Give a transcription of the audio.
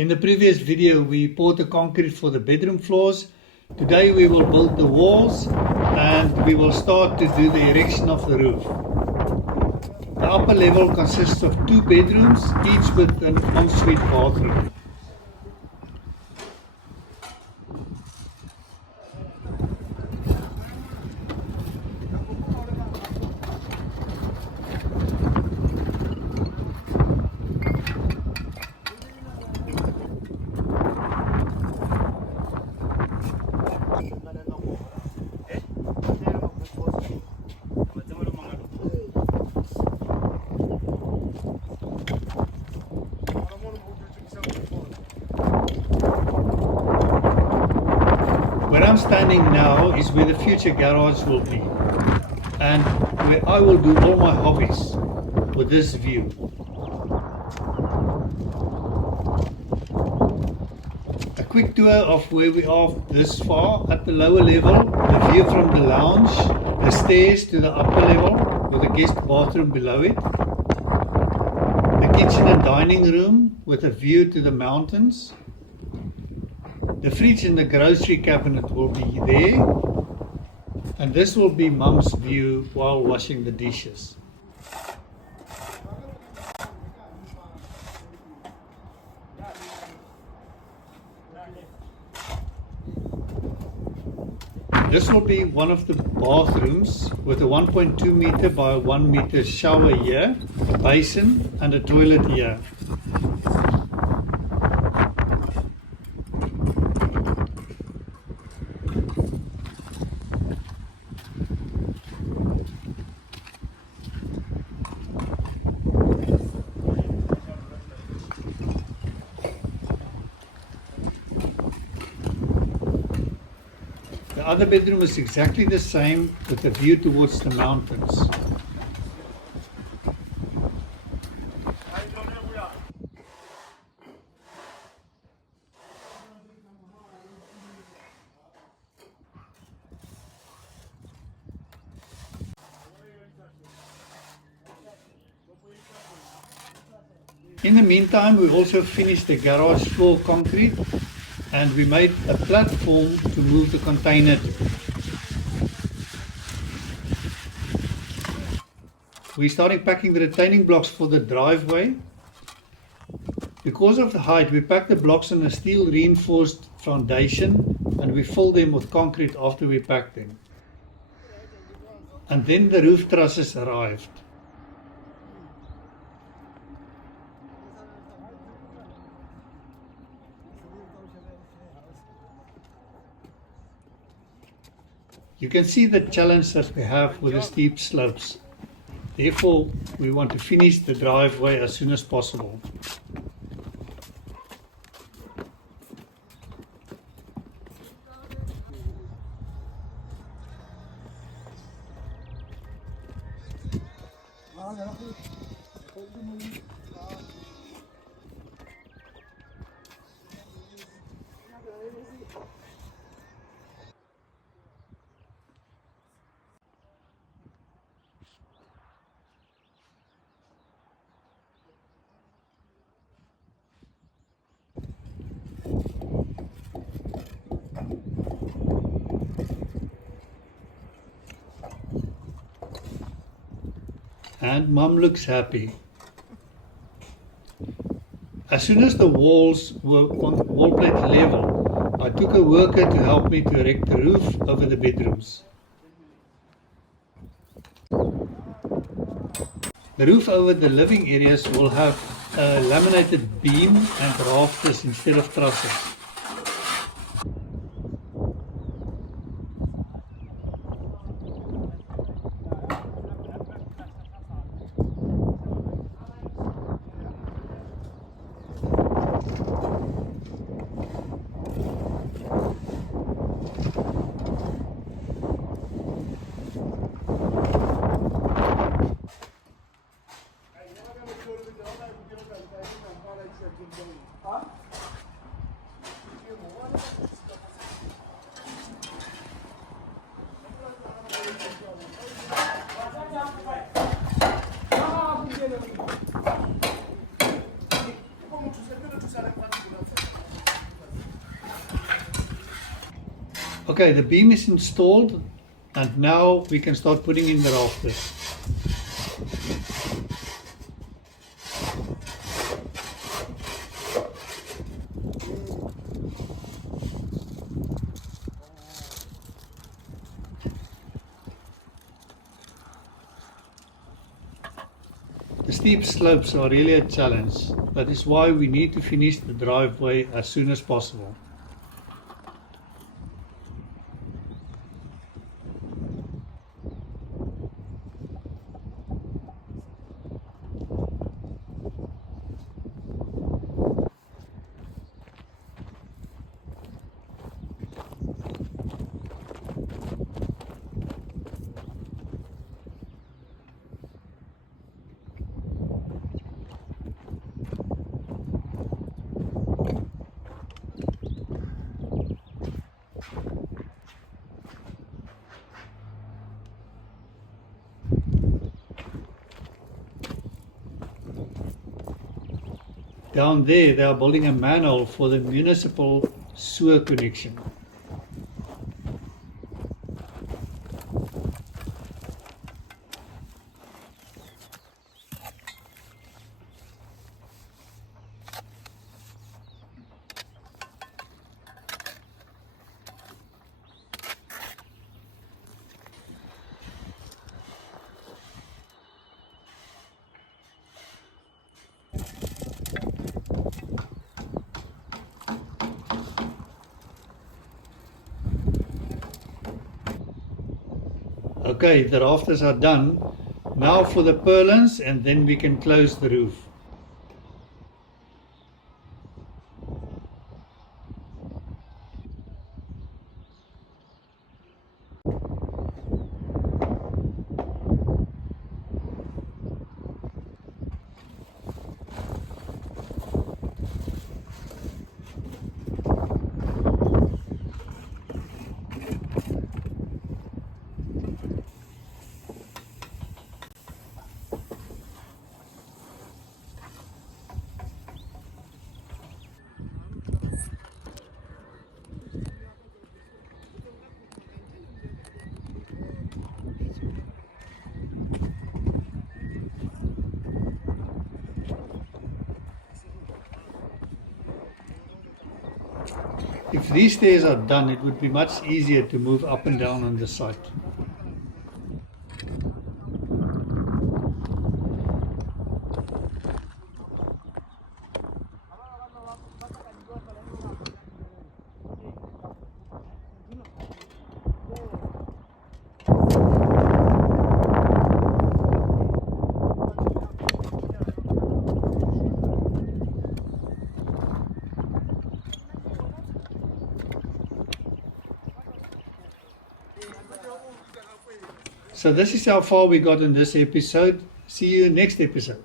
In the previous video we poured the concrete for the bedroom floors. Today we will build the walls and we will start to do the erection of the roof. The upper level consists of 2 bedrooms, each with an ensuite bathroom. Where I'm standing now is where the future garage will be, and where I will do all my hobbies with this view. A quick tour of where we are this far. At the lower level, the view from the lounge, the stairs to the upper level with a guest bathroom below it, the kitchen and dining room with a view to the mountains. The fridge and the grocery cabinet will be there, and this will be Mum's view while washing the dishes. This will be one of the bathrooms with a 1.2 meter by 1 meter shower here, a basin and a toilet here. The other bedroom is exactly the same with a view towards the mountains. In the meantime, we also finished the garage floor concrete, and we made a platform to move the container to. We're starting packing the retaining blocks for the driveway. Because of the height, we packed the blocks on a steel reinforced foundation and we filled them with concrete after we packed them. And then the roof trusses arrived. You can see the challenge that we have with the steep slopes. Therefore, we want to finish the driveway as soon as possible. And Mum looks happy. As soon as the walls were on the wall plate level, I took a worker to help me to erect the roof over the bedrooms. The roof over the living areas will have a laminated beam and rafters instead of trusses. Okay, the beam is installed and now we can start putting in the rafters. The steep slopes are really a challenge. That is why we need to finish the driveway as soon as possible. Down there, they are building a manhole for the municipal sewer connection. Okay, the rafters are done. Now for the purlins, and then we can close the roof. If these stairs are done, it would be much easier to move up and down on the site. So this is how far we got in this episode. See you next episode.